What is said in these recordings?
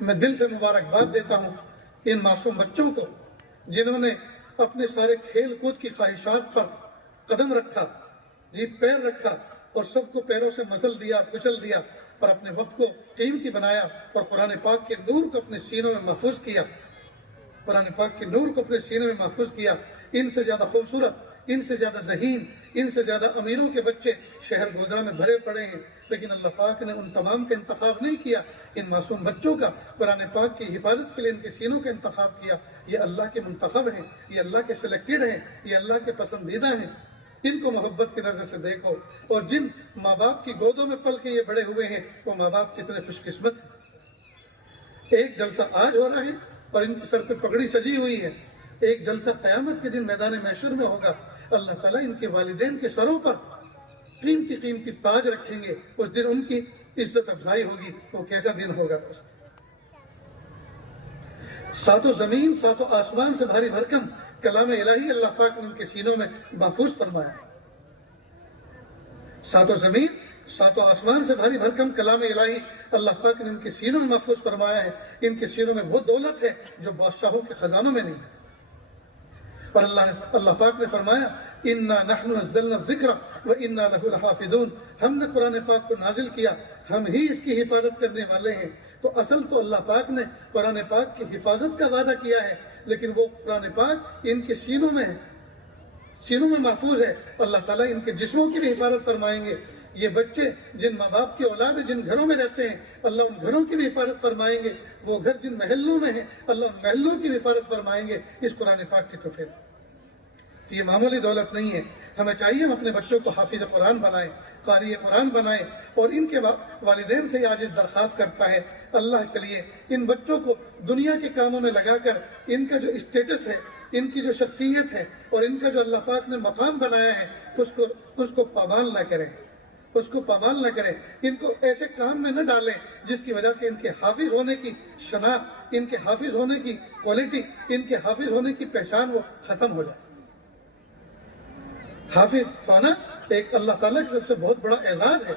میں دل سے مبارکباد دیتا ہوں ان معصوم بچوں کو جنہوں نے اپنے سارے کھیل کود کی خواہشات پر قدم رکھا، پیر رکھا اور سب کو پیروں سے مسل دیا، کچل دیا اور اپنے وقت کو قیمتی بنایا اور قرآن پاک کے نور کو اپنے سینوں میں محفوظ کیا، قرآن پاک کے نور کو اپنے سینے میں محفوظ کیا۔ ان سے زیادہ خوبصورت، ان سے زیادہ ذہین، ان سے زیادہ امیروں کے بچے شہر گودرا میں بھرے پڑے ہیں، لیکن اللہ پاک نے ان تمام کا انتخاب نہیں کیا، ان معصوم بچوں کا قرآن پاک کی حفاظت کے لیے ان کے سینوں کا انتخاب کیا۔ یہ اللہ کے منتخب ہیں، یہ اللہ کے سلیکٹڈ ہیں، یہ اللہ کے پسندیدہ ہیں۔ ان کو محبت کی نظر سے دیکھو، اور جن ماں باپ کی گودوں میں پل کے یہ بڑے ہوئے ہیں وہ ماں باپ کتنے خوش قسمت ہیں۔ ایک جلسہ آج ہو رہا ہے اور ان کی سر پہ پگڑی سجی ہوئی ہے، ایک جلسہ قیامت کے دن میدان محشر میں ہوگا۔ اللہ تعالیٰ ان کے والدین کے سروں پر قیمتی قیمتی تاج رکھیں گے، اس دن ان کی عزت افزائی ہوگی۔ وہ کیسا دن ہوگا دوست؟ ساتوں زمین ساتوں آسمان سے بھاری بھرکم کلام الہی اللہ پاک نے ان کے سینوں میں محفوظ فرمایا۔ ساتوں زمین ساتوں آسمان سے بھاری بھرکم کلام الہی اللہ پاک نے ان کے سینوں میں محفوظ فرمایا ہے۔ ان کے سینوں میں وہ دولت ہے جو بادشاہوں کے خزانوں میں نہیں ہے۔ اور اللہ پاک نے فرمایا اِنَّا نَحْنُ نَزَّلْنَا الذِّكْرَ وَإِنَّا لَهُ لَحَافِظُونَ، ہم نے قرآن پاک کو نازل کیا، ہم ہی اس کی حفاظت کرنے والے ہیں۔ تو اصل تو اللہ پاک نے قرآن پاک کی حفاظت کا وعدہ کیا ہے، لیکن وہ قرآن پاک ان کے سینوں میں ہے، سینوں میں محفوظ ہے۔ اللہ تعالیٰ ان کے جسموں کی بھی حفاظت فرمائیں گے۔ یہ بچے جن ماں باپ کی اولاد ہے، جن گھروں میں رہتے ہیں، اللہ ان گھروں کی بھی حفاظت فرمائیں گے۔ وہ گھر جن محلوں میں ہیں، اللہ ان محلوں کی بھی حفاظت فرمائیں گے اس قرآن پاک کی توفیق۔ تو یہ معمولی دولت نہیں ہے۔ ہمیں چاہیے ہم اپنے بچوں کو حافظ قرآن بنائیں، قاری قرآن بنائیں، اور ان کے والدین سے یہ عاجز درخواست کرتا ہے اللہ کے لیے ان بچوں کو دنیا کے کاموں میں لگا کر ان کا جو اسٹیٹس ہے، ان کی جو شخصیت ہے اور ان کا جو اللہ پاک نے مقام بنایا ہے اس کو پامال نہ کریں، اس کو پامال نہ کریں۔ ان کو ایسے کام میں نہ ڈالیں جس کی وجہ سے ان کے حافظ ہونے کی شناخت، ان کے حافظ ہونے کی کوالٹی، ان کے حافظ ہونے کی پہچان وہ ختم ہو جائے۔ حافظ ہونا ایک اللہ تعالیٰ کی طرف سے بہت بڑا اعزاز ہے۔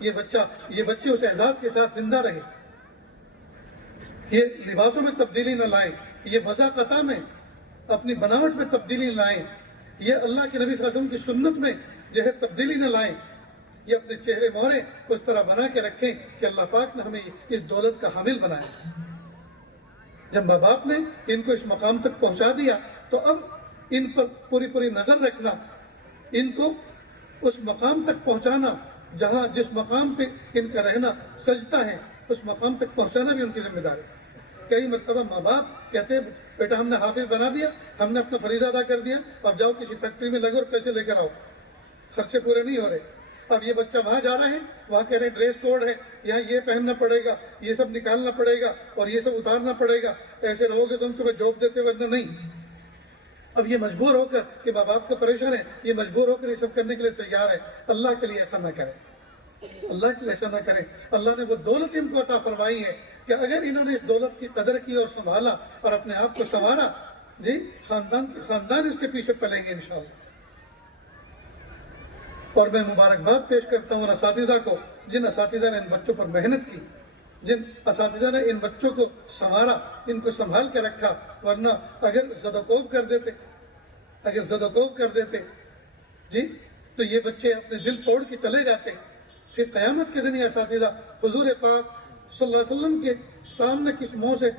یہ بچے اس اعزاز کے ساتھ زندہ رہے، یہ لباسوں میں تبدیلی نہ لائیں، یہ وضاقتہ میں اپنی بناوٹ میں تبدیلی نہ لائیں، یہ اللہ کے نبی صلی اللہ علیہ وسلم کی سنت میں جو ہے تبدیلی نہ لائیں، یہ اپنے چہرے مہرے اس طرح بنا کے رکھیں کہ اللہ پاک نے ہمیں اس دولت کا حامل بنایا۔ جب ماں باپ نے ان کو اس مقام تک پہنچا دیا تو اب ان پر پوری نظر رکھنا، ان کو اس مقام تک پہنچانا جہاں جس مقام پہ ان کا رہنا سجتا ہے، اس مقام تک پہنچانا بھی ان کی ذمہ داری ہے۔ کئی مرتبہ ماں باپ کہتے ہیں بیٹا ہم نے حافظ بنا دیا، ہم نے اپنا فریضہ ادا کر دیا، اب جاؤ کسی فیکٹری میں لگو اور پیسے لے کر آؤ، خرچے پورے نہیں ہو رہے۔ اب یہ بچہ وہاں جا رہا ہے، وہاں کہہ رہے ہیں ڈریس کوڈ ہے، یہاں یہ پہننا پڑے گا، یہ سب نکالنا پڑے گا اور یہ سب اتارنا پڑے گا، ایسے رہو گے تو ہم تمہیں جاب دیتے ورنہ نہیں۔ اب یہ مجبور ہو کر کہ ماں باپ کا پریشان ہے، یہ مجبور ہو کر یہ سب کرنے کے لیے تیار ہے۔ اللہ کے لیے ایسا نہ کریں، اللہ کے لیے ایسا نہ کریں۔ اللہ نے وہ دولت ان کو عطا فرمائی ہے کہ اگر انہوں نے اس دولت کی قدر کی اور سنبھالا اور اپنے آپ کو سنوارا، خاندان اس کے پیچھے پلیں گے انشاءاللہ۔ اور میں مبارکباد پیش کرتا ہوں ان اساتذہ کو جن اساتذہ نے ان بچوں پر محنت کی، جن اساتذہ نے ان بچوں کو سنوارا، ان کو سنبھال کے رکھا، ورنہ اگر زد و کوب کر دیتے تو یہ بچے اپنے دل توڑ کے چلے جاتے۔ پھر قیامت کے دن یہ اساتذہ حضور پاک صلی اللہ علیہ وسلم کے سامنے کس منہ سے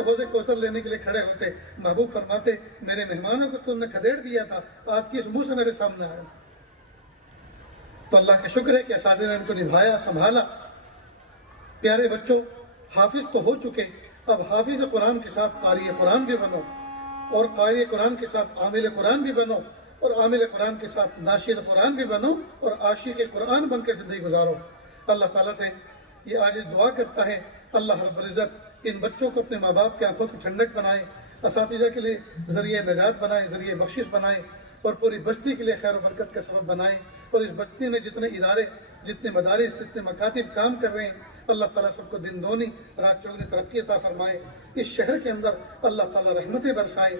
حوض کوثر لینے کے لیے کھڑے ہوتے۔ محبوب فرماتے میرے مہمانوں کو تم نے کھدیڑ دیا تھا، آج کس منہ سے میرے سامنے آئے۔ تو اللہ کا شکر ہے کہ اساتذہ نے ان کو نبھایا، سنبھالا۔ پیارے بچوں، حافظ تو ہو چکے، اب حافظ قرآن کے ساتھ قاری قرآن بھی بنو، اور قاری قرآن کے ساتھ عامل قرآن بھی بنو، اور عامل قرآن کے ساتھ ناشر قرآن بھی بنو، اور عاشق قرآن بن کے زندگی گزارو۔ اللہ تعالیٰ سے یہ عاجز دعا کرتا ہے اللہ رب العزت ان بچوں کو اپنے ماں باپ کے آنکھوں کی ٹھنڈک بنائے، اساتذہ کے لیے ذریعہ نجات بنائے، ذریعہ بخشش بنائے، اور پوری بستی کے لیے خیر و برکت کا سبب بنائیں۔ اور اس بستی میں جتنے ادارے، جتنے مدارس، جتنے مکاتب کام کر رہے ہیں، اللہ تعالیٰ سب کو دن دونی رات چوگنی ترقی عطا فرمائے۔ اس شہر کے اندر اللہ تعالیٰ رحمتیں برسائے۔